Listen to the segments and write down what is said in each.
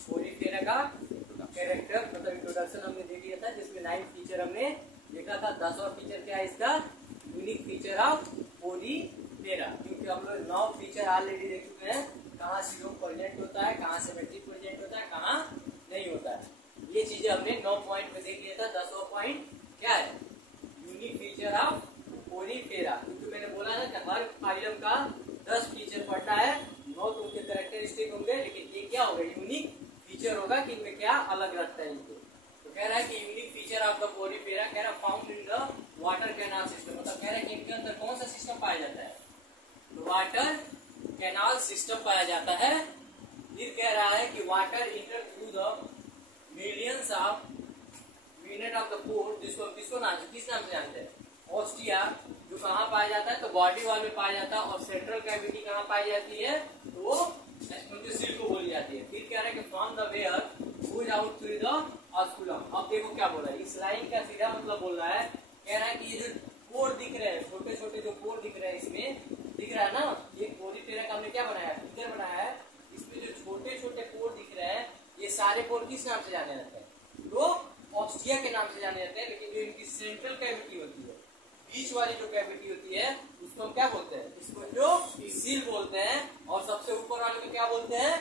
Porifera का character मतलब introduction हमने देख लिया था, जिसमें 9 फीचर हमने देखा था। 10वां फीचर क्या है इसका? Unique feature of Porifera. क्योंकि हम लोग 9 फीचर ऑलरेडी देख चुके हैं, कहाँ सीरो प्रेजेंट होता है, कहाँ सिमेट्रिक प्रेजेंट होता है, कहाँ नहीं होता है। ये चीजें हमने 9 पॉइंट में देख लिया था। 10वां पॉइंट क्या है? Unique feature of Porifera. क्योंकि मैंने बोला ना कि हर फाइलम का 10 फीचर पढ़ना है, 9 तो उनके कैरेक्टरिस्टिक होंगे, लेकिन ये क्या होगा? यूनिक फीचर होगा कि इनमें क्या अलग रखता है इनको। तो कह रहा है कि unique feature of the Porifera, कह रहा found in the water canal system. मतलब कह रहा है कि इनके अंदर कौन सा सिस्टम पाया जाता है? वाटर कैनाल सिस्टम पाया जाता है। फिर कह रहा है कि water enter through the millions of minute of the pore, जिसको किस नाम से जानते हैं? ऑस्टिया, जो कहाँ पाया जाता है? तो बॉडी वॉल में पाया जाता है। और सेंट्रल कैविटी कहाँ पाई जाती है? तो वो सील को बोली जाती है। फिर कह रहा है कि from the water goes out through the osculum. अब देखो क्या बोल रहा है, इस लाइन का सीधा मतलब बोल रहा है, कह रहा है कि ये जो पोर दिख रहे हैं, छोटे छोटे जो पोर दिख रहे हैं, इसमें दिख रहा है ना, ये पोरीफेरा का हमने क्या बनाया है? फिगर बनाया है। इसमें जो छोटे छोटे पोर दिख रहे हैं, ये सारे पोर किस नाम से जाने जाते हैं? तो ऑस्टिया के नाम से जाने जाते हैं। लेकिन जो इनकी सेंट्रल कैविटी होती है, बीच वाली जो कैविटी होती है, उसको हम क्या बोलते हैं? इसको जो सील बोलते हैं। और सबसे ऊपर वाले को क्या बोलते हैं?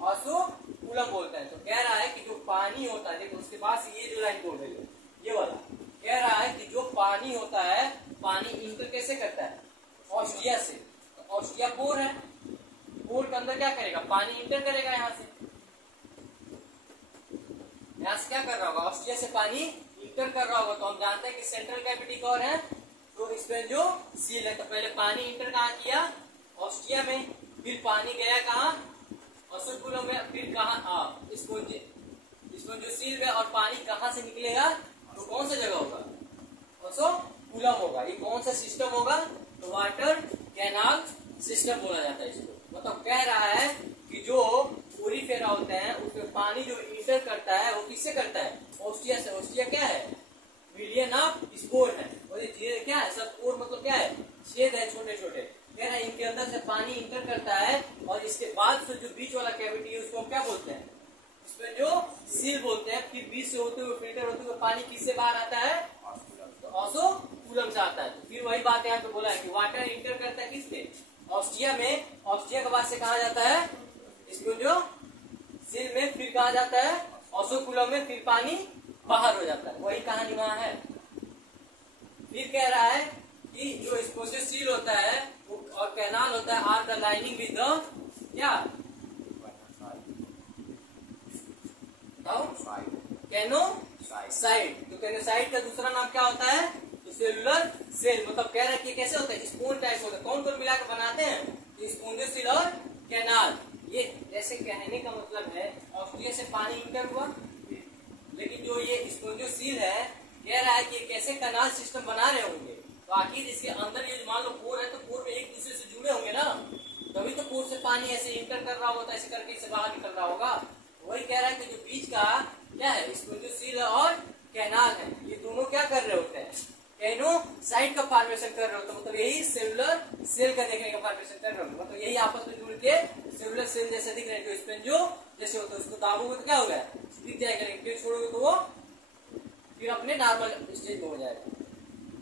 ऑस्कुलम बोलते हैं। तो कह रहा है कि जो पानी होता है, देखो उसके पास ये जो लाइन बोल रही है, ये वाला कह रहा है कि जो पानी होता है, पानी इंटर कैसे करता है? ऑस्टिया से। तो ऑस्टिया पोर है, पोर के अंदर क्या करेगा? पानी इंटर करेगा। यहाँ से क्या कर रहा होगा? ऑस्टिया से पानी इंटर कर रहा होगा। तो हम जानते हैं कि सेंट्रल कैविटी कौन है? तो इसमें जो सील है, तो पहले पानी इंटर कहाँ किया? ऑस्टिया में। फिर पानी गया कहाँ? ऑस्कुलम में। फिर कहाँ? इसको जो सील है, और पानी कहाँ से निकलेगा? तो कौन सा जगह होगा? ऑस्कुलम होगा। ये कौन सा सिस्टम होगा? तो वाटर कैनाल सिस्टम बोला जाता है इसको। मतलब कह रहा है कि जो पोरीफेरा होते हैं, उसमें पानी जो इंटर करता है, वो किससे करता है? ऑस्टिया से। ऑस्टिया क्या है? मिलियन ऑफ स्पोर है। और ये क्या है? सब पोर मतलब क्या है? छेद है छोटे छोटे। कह रहा है इनके अंदर से पानी इंटर करता है, और इसके बाद से जो बीच वाला कैविटी है, उसको हम क्या बोलते हैं? इसमें जो सील बोलते हैं। फिर बीच से होते हुए फिल्टर होते हुए पानी किससे बाहर आता है? तो ऑस्कुलम से आता है। तो फिर वही बात यहाँ पे बोला है कि वाटर इंटर करता है किससे? ऑस्टिया में। ऑस्टिया के बाद से कहा जाता है? इसको जो सील में। फिर कहा जाता है? ऑस्कुलम में। फिर पानी बाहर हो जाता है। वही कहानी वहां है। फिर कह रहा है कि जो इसको जो सील होता है और कैनाल होता है, are the lining with the क्या? कैनोसाइट। तो कैनोसाइट का दूसरा नाम क्या होता है? तो सेलुलर सेल। मतलब कह रहा है कि कैसे होता है? स्पून टाइप होता है। कौन कौन मिलाकर बनाते हैं? स्पॉन्जियोसील और कैनाल। ये जैसे कहने का मतलब है, ऑस्ट्रिया से पानी इंटर हुआ, लेकिन जो ये स्पॉन्जियोसील है, कह रहा है कि कैसे कैनाल सिस्टम बना रहे होंगे। तो आखिर इसके अंदर ये मान लो पोर है, तो पोर में एक दूसरे से जुड़े होंगे ना, तभी तो पोर से पानी ऐसे इंटर कर रहा होता है, ऐसे करके इससे बाहर निकल रहा होगा। वही कह रहा है कि जो बीच का क्या है? स्पॉन्जियोसील और कैनाल है, ये दोनों क्या कर रहे होते हैं? कैनोसाइट का फॉर्मेशन कर रहे होते हैं। मतलब यही सेलुलर सेल का देखने का फॉर्मेशन कर रहे होते। मतलब यही आपस में जुड़ के सेलुलर सेल जैसे दिख रहे हैं। जो स्पंजो जैसे होता है, उसको दाबोगे तो क्या हो गया? दिख जाएगा। लेकिन फिर छोड़ोगे तो वो फिर अपने नॉर्मल स्टेज में हो जाएगा।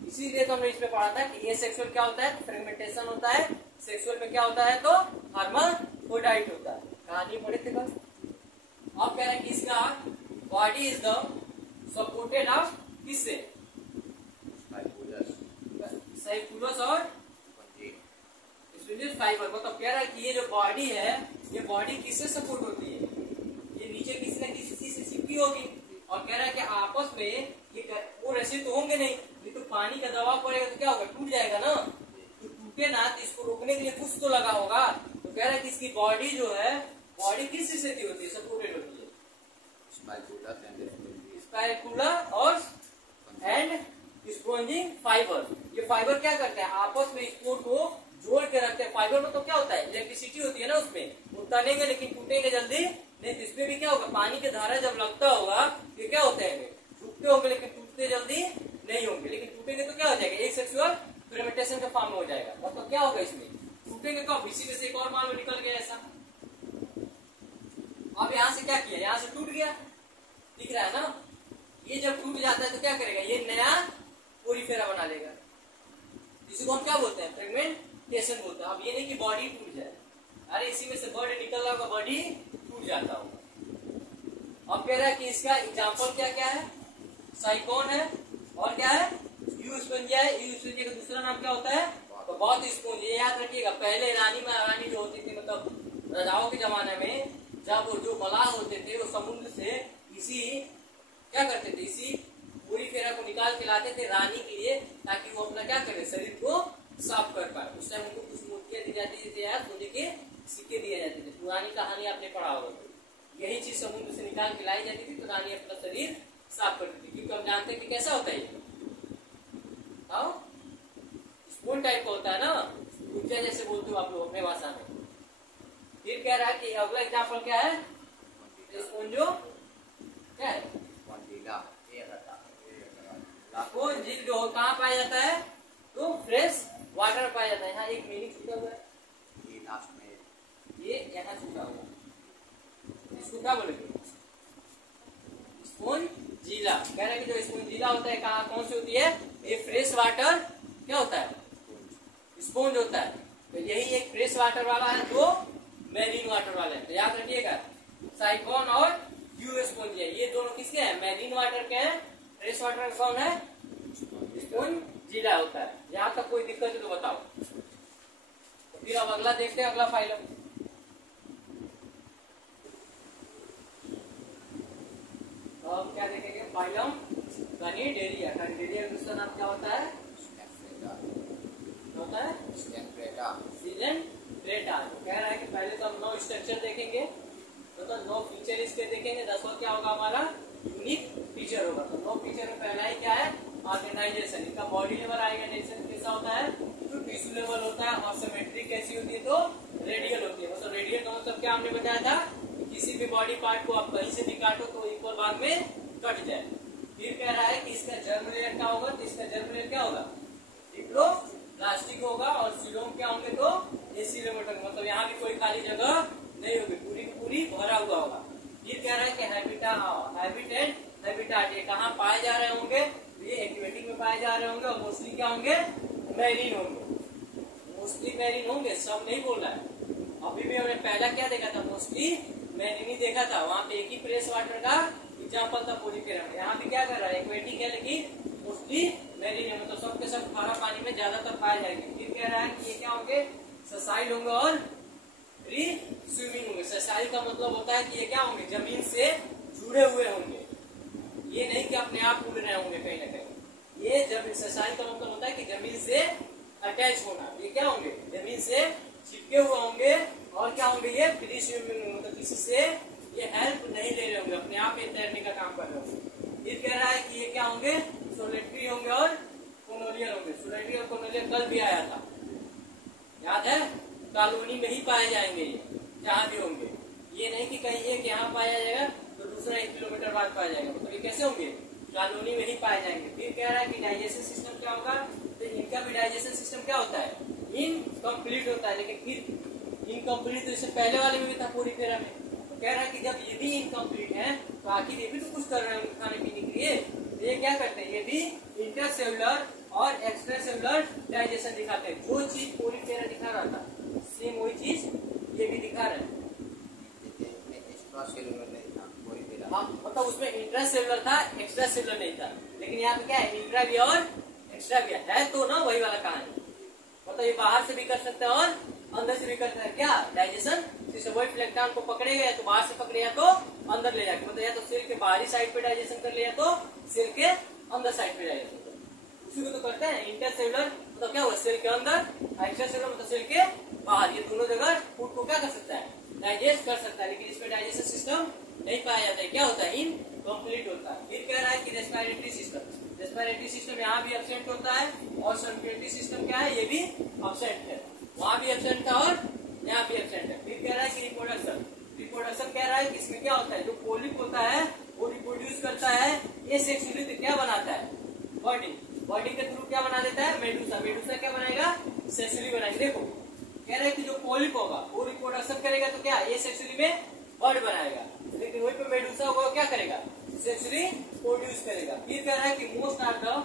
इसीलिए तो हमने इसमें पढ़ा था कि ये सेक्सुअल क्या होता है? फ्रेगमेंटेशन होता है। सेक्सुअल में क्या होता है? तो हर्माफ्रोडाइट होता है। कहानी पढ़े थे कल। अब कह रहे हैं कि इसका body is the supported of किससे? साइकुलस और स्पंजियस फाइबर। मतलब कह रहा है कि ये जो बॉडी है, ये बॉडी किससे सपोर्ट होती है? ये नीचे किसी न किसी चीज से चिपकी होगी। और कह रहा है कि आपस में ये वो ऐसे तो होंगे नहीं, ये तो पानी का दबाव पड़ेगा तो क्या होगा? टूट जाएगा ना। तो टूटे ना, तो इसको रोकने के लिए कुछ तो लगा होगा। तो कह रहा है कि इसकी बॉडी जो है, बॉडी किस चीज से होती है? सपोर्टेड होती है। स्पाइकुला और एंड स्पॉन्जिंग फाइबर। ये फाइबर क्या करते हैं? आपस में स्पोर को जोड़ के रखते हैं। फाइबर में तो क्या होता है? इलेक्ट्रिसिटी होती है ना, उसमें वो तनेंगे लेकिन टूटेंगे जल्दी नहीं। तो इसमें भी क्या होगा? पानी की धारा जब लगता होगा, ये क्या होते हैं? टूटते होंगे लेकिन टूटते जल्दी नहीं होंगे। लेकिन टूटेंगे तो क्या हो जाएगा? एक सेक्सुअल फ्रेगमेंटेशन का फॉर्म में हो जाएगा। मतलब क्या होगा? इसमें टूटेंगे कब? इसी में से एक और मान लो निकल गया ऐसा। अब क्या किया, यहाँ से टूट गया, दिख रहा है ना। ये जब टूट जाता है तो क्या करेगा, ये नया पोरीफेरा बना लेगा। इसी को हम क्या बोलते हैं, फ्रेगमेंटेशन बोलते हैं। अब ये नहीं कि बॉडी टूट जाए, अरे इसी में से बॉडी निकल रहा होगा, बॉडी टूट जाता होगा। अब कह रहा है कि इसका एग्जाम्पल क्या क्या है, साइकोन है और क्या है, यू स्पंजिया है। यू स्पंजिया का दूसरा नाम क्या होता है, तो बहुत स्पंज। ये याद रखिएगा, पहले रानी महारानी जो होती थी, मतलब राजाओं के जमाने में, जब जो मलाह होते थे वो समुद्र से इसी क्या करते थे, इसी पोरीफेरा को निकाल के लाते थे रानी के लिए, ताकि वो अपना क्या करे, शरीर को साफ कर पाए। उस टाइम उनको कुछ मूर्तियां दी जाती थी यार, सोने के सिक्के दिए जाते थे। पुरानी कहानी आपने पढ़ा होगा, यही चीज समुद्र से निकाल के लाई जाती थी, तो रानी अपना शरीर साफ करती थी। क्योंकि हम जानते हैं कि कैसा होता है, स्पून टाइप का होता है ना, गुज्जा जैसे बोलते हो आप लोग अपने भाषा में। फिर कह रहा है कि अगला एग्जाम्पल क्या है, स्पोंजो क्या है, स्पोंज जो कहाँ पाया जाता है, तो फ्रेश वाटर में पाया जाता है। यहाँ एक मीनिंग छूटा हुआ है, ये लास्ट में, ये यहाँ छूटा हुआ है, इसको क्या बोलेंगे, स्पोंजिला। कह रहे हैं कि जो स्पोंजिला होता है कहाँ कौन सी होती है, ये फ्रेश वाटर क्या होता है, स्पोंज होता है। तो यही एक फ्रेश वाटर वाला है, दो मैरीन वाटर वाले हैं। तो याद रखिएगा, साइकोन और यू स्पोंजिया, ये दोनों किसके हैं, मैरीन वाटर के हैं। फ्रेश वाटर कौन है, स्पोंजिला होता है। यहाँ तक कोई दिक्कत है तो बताओ। तो फिर अब अगला देखते हैं, अगला फाइलम। तो हम क्या देखेंगे, फाइलम कनिडेरिया। कनिडेरिया का दूसरा नाम क्या होता है, होता है सिलेंड्रेटा। तो कह रहा है कि पहले तो हम 9 स्ट्रक्चर देखेंगे, तो 9 फीचर इसके देखेंगे। 10वां क्या होगा हमारा, यूनिक फीचर होगा। तो 9 फीचर में पहला ही क्या है, ऑर्गेनाइजेशन। इसका बॉडी लेवल ऑर्गेनाइजेशन कैसा होता है, तो टिश्यू लेवल होता है। और सिमेट्री कैसी होती है, तो रेडियल होती है। मतलब रेडियल का मतलब क्या हमने बताया था, किसी भी बॉडी पार्ट को आप कहीं से भी काटो तो इक्वल भाग में कट जाए। फिर कह रहा है कि इसका जर्म लेयर क्या होगा, तो इसका जर्म लेयर क्या होगा, डिप्लोब्लास्टिक होगा। और सीलोम क्या होंगे, तो एसिलोमेटर, मतलब यहाँ भी कोई खाली जगह नहीं होगी, पूरी की पूरी भरा हुआ होगा। फिर कह रहा है कि हैबिटेट, ये कहाँ पाए जा रहे होंगे, ये एक्वेटिक में पाए जा रहे होंगे। और मोस्टली क्या होंगे, मैरीन होंगे, मोस्टली मैरीन होंगे, सब नहीं बोल रहा है। अभी भी हमने पहला क्या देखा था, मोस्टली मैरीन ही देखा था। वहाँ पे एक ही फ्रेश वाटर का एग्जाम्पल था पोरीफेरा में। यहाँ भी क्या कर रहा है, एक्वेटिक है लेकिन मोस्टली मैरीन है, मतलब सबके सब खारा पानी में ज्यादातर पाए जाएंगे। फिर कह रहा है कि ये क्या होंगे, ससाइल होंगे और फ्री स्विमिंग होंगे। ससाइल का मतलब होता है कि ये क्या होंगे, जमीन से जुड़े हुए होंगे, ये नहीं कि अपने आप उड़ रहे होंगे कहीं ना कहीं। ये जब ससाइल का मतलब होता है कि जमीन से अटैच होना, ये क्या होंगे, जमीन से चिपके हुए होंगे। और क्या होंगे, ये फ्री स्विमिंग होंगे, मतलब किसी से ये हेल्प नहीं ले रहे होंगे, अपने आप ये तैरने का काम कर रहे होंगे। फिर कह रहा है कि ये क्या होंगे, सोलेटरी होंगे और कोनोलियन होंगे। सोलेटरी और कोनोलियन कल भी आया था, याद है, कॉलोनी में ही पाए जाएंगे ये, जहाँ भी होंगे। ये नहीं कि कहीं एक यहाँ पाया जाएगा तो दूसरा 1 किलोमीटर बाद पाया जाएगा, मतलब ये कैसे होंगे, कॉलोनी में ही पाए जाएंगे। फिर कह रहा है कि डाइजेशन सिस्टम क्या होगा, तो इनका भी डाइजेशन सिस्टम क्या होता है, इनकम्प्लीट होता है। लेकिन फिर इनकम्प्लीट तो इससे पहले वाले में भी था पोरीफेरा में। तो कह रहा है कि जब ये भी इनकम्प्लीट है तो आखिर ये भी तो कुछ कर रहे हैं खाने पीने के लिए, तो ये क्या करते हैं, ये भी इंटरसेलुलर और एक्स्ट्रा सेलुलर डाइजेशन दिखाते हैं। जो चीज पोरीफेरा दिखा रहा था सेम वही चीज ये भी दिखा रहे हैं। हाँ, मतलब उसमें इंट्रा सेलुलर था, एक्स्ट्रा सेलुलर नहीं था। लेकिन यहाँ पे क्या है, इंट्रा भी और एक्स्ट्रा भी है तो ना वही वाला कहानी। मतलब ये बाहर से भी कर सकते हैं और अंदर से भी कर सकते हैं। क्या डाइजेशन सिस्टम, वही प्लेक्टन को पकड़ेगा या तो बाहर से पकड़े या तो अंदर ले जाके, मतलब या तो सेल के बाहरी साइड पे डाइजेशन कर ले या तो सेल के अंदर साइड पे डाइजेशन कर, उसी को तो करते हैं। इंटरसेलुलर मतलब क्या हुआ, सेल के अंदर, एक्स्ट्रा सेलुलर मतलब सेल के बाहर। ये दोनों जगह फूड को क्या कर सकता है, डाइजेस्ट कर सकता है। लेकिन इसमें डाइजेशन सिस्टम नहीं पाया जाता है, क्या होता है, इनकम्प्लीट होता है। फिर कह रहा है कि रेस्पिरेटरी सिस्टम, रेस्पिरेटरी सिस्टम यहाँ भी एब्सेंट होता है। और सर्कुलेटरी सिस्टम क्या है, ये भी एब्सेंट है, वहां भी एब्सेंट था और यहाँ भी एब्सेंट है। फिर कह रहा है कि रिप्रोडक्शन, रिप्रोडक्शन कह रहा है कि इसमें क्या होता है, जो पोलिप होता है वो रिप्रोड्यूस करता है, ये सेक्सुअली तो क्या बनाता है, बॉडी, बॉडी के थ्रू क्या बना देता है, मेडुसा, मेडुसा क्या बनाएगा, सेक्सुअली बनाएगा। देखो कह रहा है कि जो पोलिप होगा वो रिप्रोडक्शन करेगा तो क्या, ये सेक्सुअली में बर्ड बनाएगा। लेकिन लेकिन वहीं पे मेडूसा होगा वो क्या करेगा, सेक्सुअली प्रोड्यूस करेगा। फिर कह रहा है कि most are the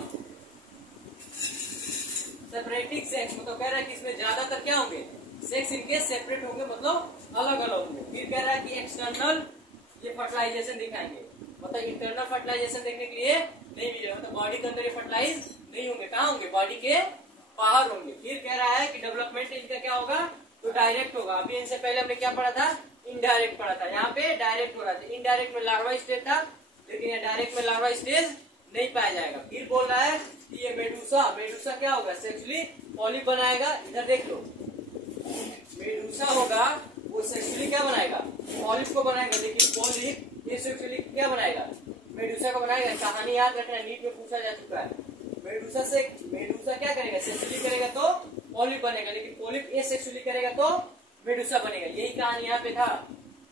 separating sex, मतलब कह रहा है कि इसमें ज्यादातर क्या होंगे, सेक्स इनके सेपरेट होंगे, मतलब अलग अलग होंगे। फिर कह रहा है कि एक्सटर्नल ये फर्टिलाइजेशन दिखाएंगे, मतलब इंटरनल फर्टिलाइजेशन देखने के लिए नहीं मिलेगा, मतलब बॉडी के अंदर ये फर्टिलाइज नहीं होंगे, कहाँ होंगे, बॉडी के बाहर होंगे। फिर कह रहा है कि डेवलपमेंट इनका क्या होगा, तो डायरेक्ट होगा। अभी इनसे पहले हमने क्या पढ़ा था, इनडायरेक्ट पढ़ा था, यहाँ पे डायरेक्ट हो रहा था। इनडायरेक्ट में लार्वा स्टेज था, लेकिन यहाँ डायरेक्ट में लार्वा स्टेज नहीं पाया जाएगा। फिर बोल रहा है कि ये मेडूसा, मेडूसा क्या होगा, सेक्सुअली पॉलिप बनाएगा। इधर देख लो, मेडूसा होगा वो सेक्सुअली क्या बनाएगा, पॉलिप को बनाएगा, लेकिन पॉलिप ये सेक्सुअली क्या बनाएगा, मेडूसा को बनाएगा। कहानी याद रखना, नीट में पूछा जा चुका है। मेडूसा क्या करेगा, सेक्सुअली करेगा तो पॉलिप बनेगा, लेकिन पॉलिप ये सेक्सुअली करेगा तो मेडूसा बनेगा। यही कहानी यहाँ पे था।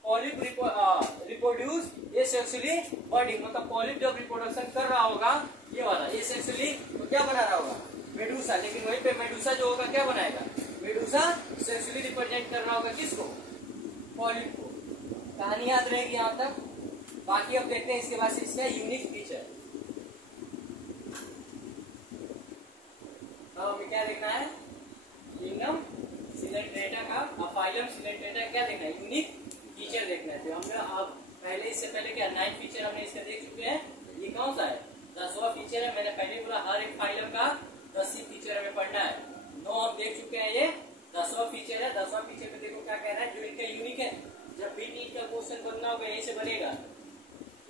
पॉलिप रिप्रोड्यूस ये सेक्सुअली बॉडी, मतलब पॉलिप जब रिप्रोडक्शन कर रहा होगा ये वाला, ये सेक्सुअली तो क्या बना रहा होगा, मेडूसा, लेकिन वहीं पे मेडूसा जो होगा क्या बनाएगा, मेडूसा सेक्सुअली रिप्रेजेंट कर रहा होगा किसको, पॉलिप को। कहानी याद रहेगी यहाँ तक। बाकी अब देखते हैं इसके बाद से इसका यूनिक फीचर। अब हमें क्या देखना है, किंगडम सिलेंट्रेटा का, फाइलम सिलेंट्रेटा क्या देखना है, यूनिक फीचर देखना है। तो हमने अब पहले, इससे पहले क्या 9 फीचर हमने इसका देख चुके हैं। ये कौन सा है, 10वां फीचर है। मैंने पहले बोला हर एक फाइलम का 10 ही फीचर हमें पढ़ना है। 9 हम देख चुके हैं, ये 10वां फीचर है। 10वां फीचर पे देखो क्या कह रहा है, जो इनका यूनिक है। जब भी नीट का क्वेश्चन बनना होगा यहीं से बनेगा,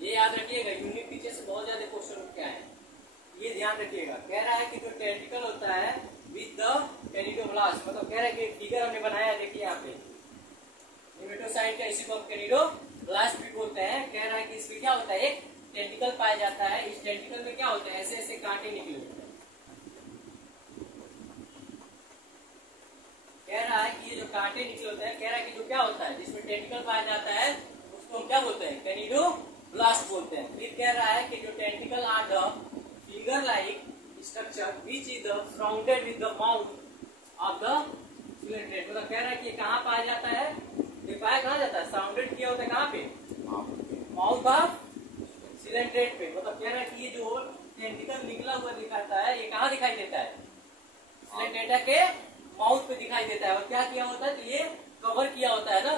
ये याद रखिएगा। यूनिक फीचर से बहुत ज्यादा क्वेश्चन उठ के आए, ये ध्यान रखिएगा। कह रहा है कि जो टेंटिकल होता है विद द कैनिडोब्लास्ट, मतलब कह रहा है कि फिगर हमने बनाया, देखिए यहाँ पे निमेटोसाइड का, इसी को हम कैनिडोब्लास्ट भी बोलते हैं। कह रहा है कि इसमें क्या होता है, एक टेंटिकल पाया जाता है। इस टेंटिकल में क्या होता है, ऐसे ऐसे कांटे निकले होते हैं। कह रहा है कि ये जो कांटे निकले होते हैं, कह रहा है कि जो क्या होता है, जिसमें टेंटिकल पाया जाता है उसको हम क्या बोलते हैं, कैनिडोब्लास्ट बोलते हैं। फिर कह रहा है कि जो tentacle are the finger like structure which is surrounded with the mouth of the coelenterate, मतलब कह रहा है कि कहाँ पाया जाता है, ये पाया कहाँ जाता है, सराउंडेड किया होता है कहाँ पे, माउथ ऑफ सिलेंट्रेट पे। मतलब कह रहा है कि ये जो टेंटिकल निकला हुआ दिखाता है, ये कहाँ दिखाई देता है, सिलेंट्रेटा के माउथ पे दिखाई देता है। और क्या किया होता है, तो ये कवर किया होता है ना,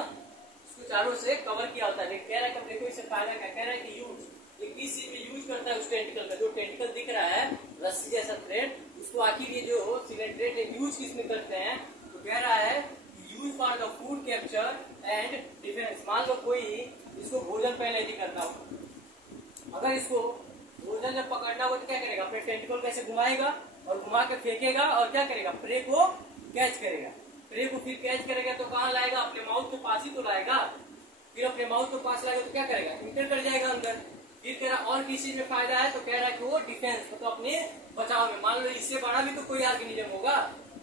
इसको चारों से कवर किया होता है। कह रहा है कि देखो इससे फायदा क्या, कह रहा है कि यूज, ये किस चीज में यूज करता है, उस टेंटिकल का, जो टेंटिकल दिख रहा है रस्सी जैसा थ्रेड, उसको आखिर ये जो सिलेंट्रेट है यूज किस में करते हैं, तो कह रहा है use for the food capture and defence. मान लो कोई इसको भोजन पहले नहीं करना हो, अगर इसको भोजन जब पकड़ना हो तो क्या करेगा, अपने टेंटिकल कैसे घुमाएगा और घुमा के फेंकेगा, और क्या करेगा, प्रे को कैच करेगा। प्रे को फिर कैच करेगा तो कहाँ लाएगा, अपने माउथ के पास ही तो लाएगा। फिर अपने माउथ के पास लाएगा तो क्या करेगा, इंटर कर जाएगा अंदर। फिर कह रहा और किस चीज में फायदा है, तो कह रहा है कि वो डिफेंस, मतलब अपने बचाव में। मान लो इससे बड़ा भी तो कोई ऑर्गेनिज्म होगा,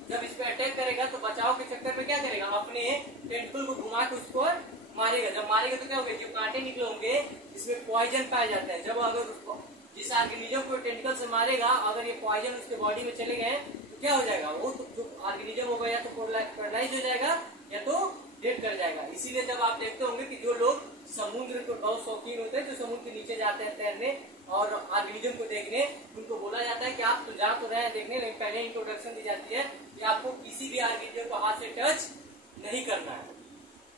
जब इस पे अटैक करेगा तो बचाव के चक्कर में क्या करेगा, अपने टेंटिकल को घुमा के उसको मारेगा। जब मारेगा तो क्या होगा, जो कांटे निकले होंगे इसमें पॉइजन पाया जाता है। जब अगर उसको जिस ऑर्गेनिज्म को टेंटिकल से मारेगा, अगर ये पॉइजन उसके बॉडी में चले गए तो क्या हो जाएगा, वो तो जो ऑर्गेनिज्म होगा या तो पैरालाइज हो जाएगा या तो डेड कर जाएगा। इसीलिए जब आप देखते होंगे कि जो लोग समुद्र को बहुत शौकीन होते हैं, जो समुद्र के नीचे जाते हैं तैरने और ऑर्गेनिज्म को देखने, उनको बोला जाता है कि आप तो जा तो रहे हैं देखने, लेकिन पहले इंट्रोडक्शन दी जाती है कि आपको किसी भी ऑर्गेनिज्म को हाथ से टच नहीं करना है।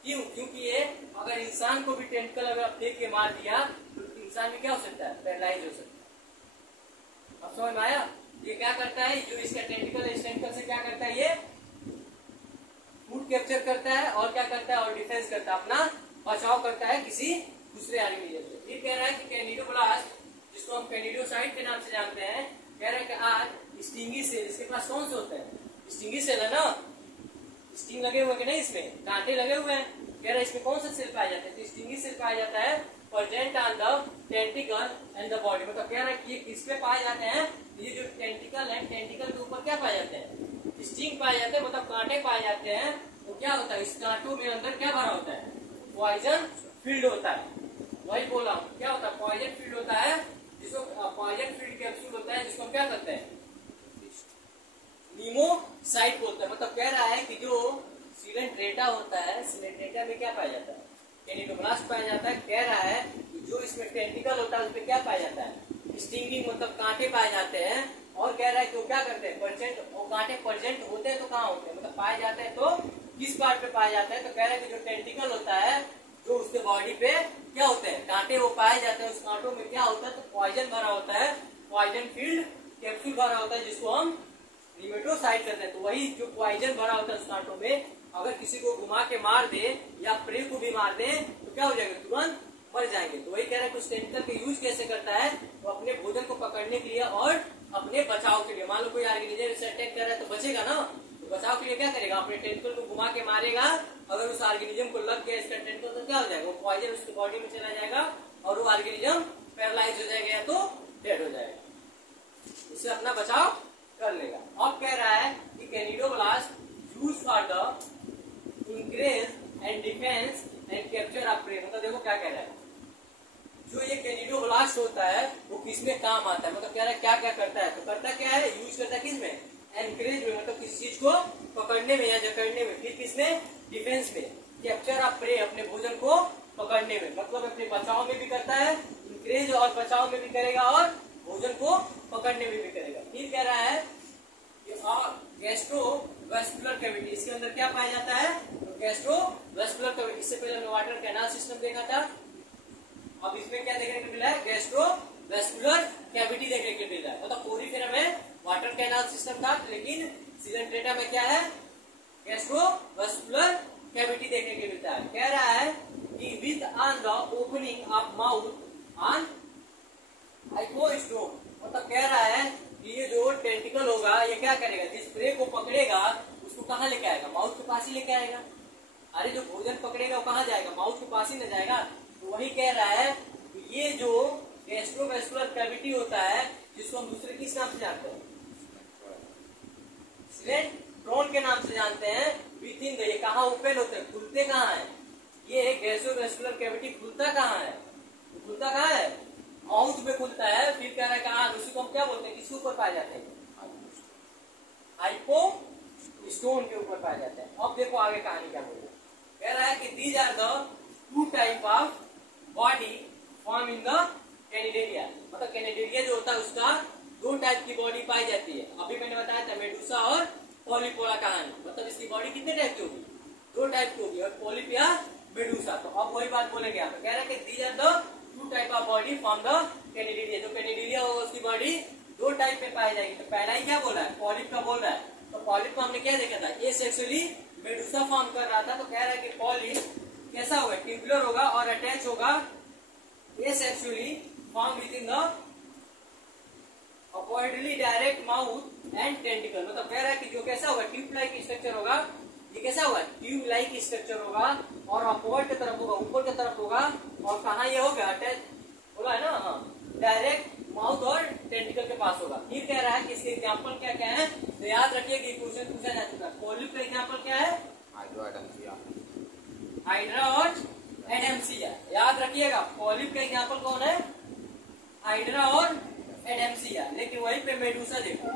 क्यों, क्योंकि ये अगर इंसान को भी टेंटिकल अगर फेंक के मार दिया तो इंसान में क्या हो सकता है, पैरालाइज हो सकता है। अब समझ में आया, ये क्या करता है, जो इसका टेंटिकल है, इस टेंटिकल से क्या करता है, ये फूड कैप्चर करता है और क्या करता है, और डिफेंस करता है, अपना बचाव करता है किसी दूसरे ऑर्गेनिज्म से। ये कह रहा है कि कैनिडोब्लास्ट, जिसको हम कैनिडोसाइट के नाम से जानते हैं, कह रहा है कि आज स्टिंगी सेल, इसके पास कौन से होते हैं, स्टिंगी सेल है ना, स्टिंग लगे हुए कि नहीं, इसमें कांटे लगे हुए हैं। कह रहा है इसमें कौन से सेल पाए जाते हैं, तो स्टिंगी सेल पाए जाता है present on the tentacle and the body. मतलब कह रहा है कि ये किस पे पाए जाते हैं, ये जो टेंटिकल है, टेंटिकल के ऊपर क्या पाए जाते हैं, स्टिंग पाए जाते हैं, मतलब कांटे पाए जाते हैं। तो क्या होता है, इस कांटों में अंदर क्या भरा होता है, पॉइजन फील्ड होता है। वही बोला हूँ, क्या होता है, पॉइजन फील्ड होता है, जिसको पॉइजन फील्ड कैप्सूल होता है, जिसको हम क्या करते हैं, नीमोसाइट बोलते हैं। मतलब कह रहा है कि जो सिलेंट्रेटा होता है, सिलेंट्रेटा में क्या पाया जाता है, कैनिडोब्लास्ट पाया जाता है। कह रहा है कि जो इसमें टेंटिकल होता है उसमें क्या पाया जाता है, स्टिंगिंग मतलब कांटे पाए जाते हैं। और कह रहा है कि वो क्या करते हैं, परसेंट, वो कांटे प्रेजेंट होते हैं तो कहाँ होते हैं, मतलब पाए जाते हैं तो किस पार्ट पे पाया जाता है। तो कह रहा है कि जो टेंटिकल होता है जो उसके बॉडी पे क्या होते हैं, कांटे वो पाए जाते हैं। उस कांटों में क्या होता है, तो पॉइजन भरा होता है, पॉइजन फील्ड कैप्सूल भरा होता है जिसको हम निमेटोसाइड कहते हैं। तो वही जो पॉइजन भरा होता है उस कांटों में, अगर किसी को घुमा के मार दे या प्रे को भी मार दे तो क्या हो जाएगा, तुरंत मर जाएंगे। तो वही कह रहा है कुछ टेंटिकल का यूज कैसे करता है, वो अपने भोजन को पकड़ने के लिए और अपने बचाव के लिए। मान लो कोई ऑर्गेनिज्म से अटैक कर रहा है तो बचेगा ना, तो बचाव के लिए क्या करेगा, अपने टेंटिकल को घुमा के मारेगा। अगर उस ऑर्गेनिज्म को लग गया इसका टेंटिकल तो क्या हो जाएगा, वो पॉइजन उसकी बॉडी में चला जाएगा और वो ऑर्गेनिज्म पैरालाइज हो जाएगा या तो डेड हो जाएगा, इससे अपना बचाव कर लेगा। अब कह रहा है कि cnidoblast use for the increase and defence and capture of prey. मतलब देखो क्या कह रहा है, जो ये कैनिडोब्लास्ट होता है वो किसमें काम आता है, मतलब कह रहा है क्या क्या करता है, तो करता क्या है, यूज करता है किसमें, एनकरेज में, मतलब किसी चीज को पकड़ने में या जकड़ने में, फिर किसमें, डिफेंस में, कैप्चर ऑफ प्रे अपने भोजन को पकड़ने में, मतलब अपने बचाव में भी करता है, इंक्रेज और बचाव में भी करेगा और भोजन को पकड़ने में भी करेगा। फिर कह रहा है गैस्ट्रोवेस्कुलर कैविटी, इसके अंदर क्या पाया जाता है, तो गैस्ट्रोवेस्कुलर कैविटी। इससे पहले हमने वाटर कैनाल सिस्टम देखा था, अब इसमें क्या देखने को मिला है, गैस्ट्रोवेस्कुलर कैविटी देखने को मिला है। मतलब पोरीफेरा में वाटर कैनाल सिस्टम था, लेकिन सिलेंट्रेटा में क्या है, गैस्ट्रोवेस्कुलर कैविटी देखने को मिलता है। कह रहा है कि with on the opening of mouth on hypostome, मतलब कह रहा है कि ये जो टेंटिकल होगा ये क्या करेगा, जिस प्रे को पकड़ेगा उसको कहाँ लेके आएगा, माउथ के पास ही लेके आएगा। अरे जो भोजन पकड़ेगा वो कहाँ जाएगा, माउथ के पास ही न जाएगा। तो वही कह रहा है कि ये जो गैस्ट्रोवेस्कुलर कैविटी होता है, जिसको हम दूसरे किस नाम से जानते हैं, सिलेंट्रोन के नाम से जानते हैं, विद इन द, ये कहाँ ओपन होते हैं, खुलते कहाँ है, ये गैस्ट्रोवेस्कुलर कैविटी खुलता कहाँ है, खुलता कहाँ है, माउथ में खुलता है। फिर कह रहा है कहाँ, उसी को हम क्या बोलते हैं, किसके ऊपर पाए जाते हैं, हाइपोस्टोन के ऊपर पाए जाते हैं। अब देखो आगे कहानी क्या बोल रहा है, कह रहा है कि these are the two type of body form in the Cnidaria, मतलब कैनिडेरिया जो होता है उसका दो टाइप की बॉडी पाई जाती है। अभी मैंने बताया था मेडुसा और पॉलीपोरा कहानी, मतलब इसकी बॉडी कितने टाइप की होगी, दो टाइप की होगी, और पॉलिप या मेडुसा। तो अब वही बात बोलेंगे यहाँ पे, कह रहा है कि these are the two type of body from the Cnidaria. जो कैनिडेरिया होगा उसकी बॉडी दो टाइप में पाई जाएगी। तो पहला ही क्या बोला है, पॉलिप का बोल रहा है। तो पॉलिप को हमने क्या देखा था, ये सेक्सुअली मेडुसा फॉर्म कर रहा था। तो कह रहा है कि पॉलिप कैसा होगा, ट्यूबुलर होगा और अटैच होगा ये sexually form within the अपॉइडली डायरेक्ट माउथ एंड टेंटिकल। मतलब कह रहा है कि जो कैसा होगा, ट्यूब लाइक स्ट्रक्चर होगा, ये कैसा होगा, ट्यूब लाइक स्ट्रक्चर होगा और अपवर्ड की तरफ होगा, ऊपर की तरफ होगा। और कहाँ ये होगा, अटैच बोला है ना, हाँ, डायरेक्ट माउथ और टेंटिकल के पास होगा। फिर कह रहा है कि इसके एग्जाम्पल क्या क्या है, तो याद रखिए कि क्वेश्चन पूछा जा चुका है। पॉलिप का एग्जाम्पल क्या है, हाइड्रा और एडेम्सिया। याद रखिएगा पॉलिप का एग्जाम्पल कौन है, हाइड्रा और एडेम्सिया। लेकिन वहीं पे मेडुसा देखो,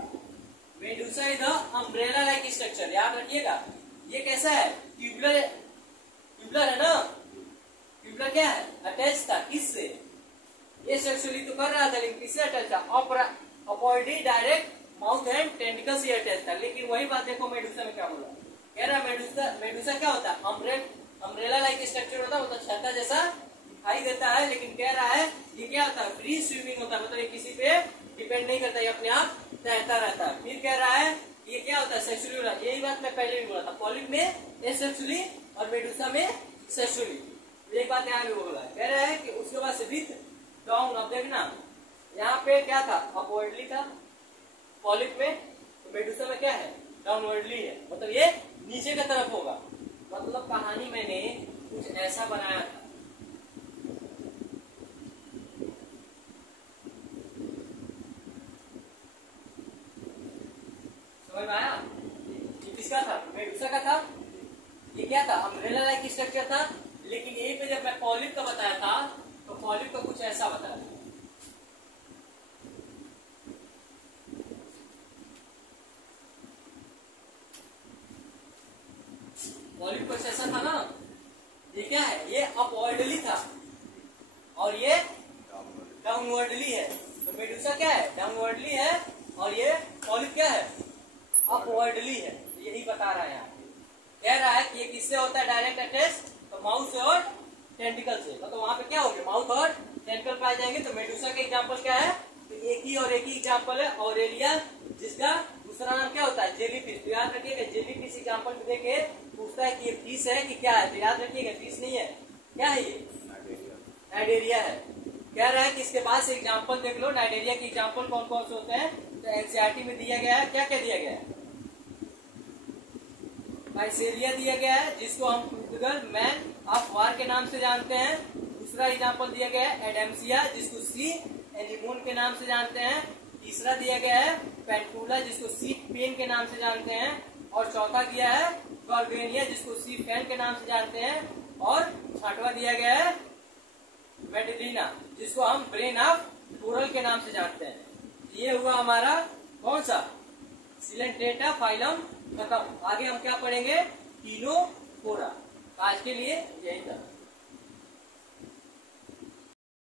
Medusa is the umbrella like structure. याद रखिएगा ये कैसा है, ट्यूबुलर, ट्यूबुलर है ना, ट्यूबुलर क्या है, अटैच था, किससे, ये सेक्सुअली तो कर रहा था लेकिन किससे अटैच था, अपॉइडी डायरेक्ट माउथ एंड टेंटिकल से अटैच था। लेकिन वही बात देखो मेडुसा में क्या बोला, कह रहा है मेडुसा क्या होता है, अम्ब्रेला लाइक स्ट्रक्चर होता है, मतलब छाता जैसा दिखाई देता है। लेकिन कह रहा है ये क्या होता है, फ्री स्विमिंग होता है, मतलब ये किसी पे डिपेंड नहीं करता, ये अपने आप तैरता रहता है। फिर कह रहा है ये क्या होता है, सेक्सुअली होता है। यही बात मैं पहले भी बोला था, पॉलिप में एसेक्सुअली और मेडुसा में सेक्सुअली। एक बात यहाँ भी बोला है, कह रहा है कि उसके बाद विथ डाउन। अब देखना यहाँ पे क्या था, अपवर्डली था पॉलिप में, तो मेडुसा में क्या है, डाउनवर्डली है, मतलब ये नीचे की तरफ होगा। मतलब कहानी मैंने कुछ ऐसा बनाया था, समझ में आया, ये किसका था, मेडुसा का था। ये क्या था, अम्ब्रेला लाइक स्ट्रक्चर था। लेकिन यही पे जब मैं पॉलिप का बताया था तो पॉलिप का कुछ ऐसा बताया था, पॉलिप कुछ ऐसा था ना। ये क्या है, ये और ये डाउनवर्डली है। तो मेडुसा क्या है? डाउनवर्डली है, और ये पॉलिप क्या है? अपवर्डली है। यही बता रहा है यहाँ कह रहा है कि ये किससे होता है डायरेक्ट अटैच? तो माउथ से और टेंटिकल से। तो वहां पे क्या हो गया? माउथ और टेंटिकल पाए जाएंगे। तो मेडुसा के एग्जाम्पल क्या है? तो एक ही एग्जाम्पल है ऑरेलिया, जिसका दूसरा नाम क्या होता है? जेलीफिश। तो याद रखिएगा, जेलीफिश एग्जाम्पल देके पूछता है कि ये फिश है कि क्या है? तो याद रखिएगा फिश नहीं है, क्या है ये? नाइडेरिया है। कह रहा है कि इसके बाद से एग्जाम्पल देख लो, नाइडेरिया के एग्जाम्पल कौन कौन से होते हैं? तो एनसीईआरटी में दिया गया है, क्या क्या दिया गया है? नाइजेरिया दिया गया है, जिसको हम पोर्टुगल मैन ऑफ वार के नाम से जानते हैं। दूसरा एग्जाम्पल दिया गया है एडेम्सिया, जिसको सी एनिमोन के नाम से जानते हैं। तीसरा दिया गया है पेंटूला, जिसको सी पेन के नाम से जानते हैं। और चौथा दिया है गॉर्गेनिया, जिसको सी फैन के नाम से जानते हैं। और छठवा दिया गया है मेडिलिना, जिसको हम ब्रेन ऑफ कोरल के नाम से जानते हैं। ये हुआ हमारा कौन सा? सिलेंटेटा फाइलम खत्म। आगे हम क्या पढ़ेंगे? टीनोफोरा। आज के लिए यही था।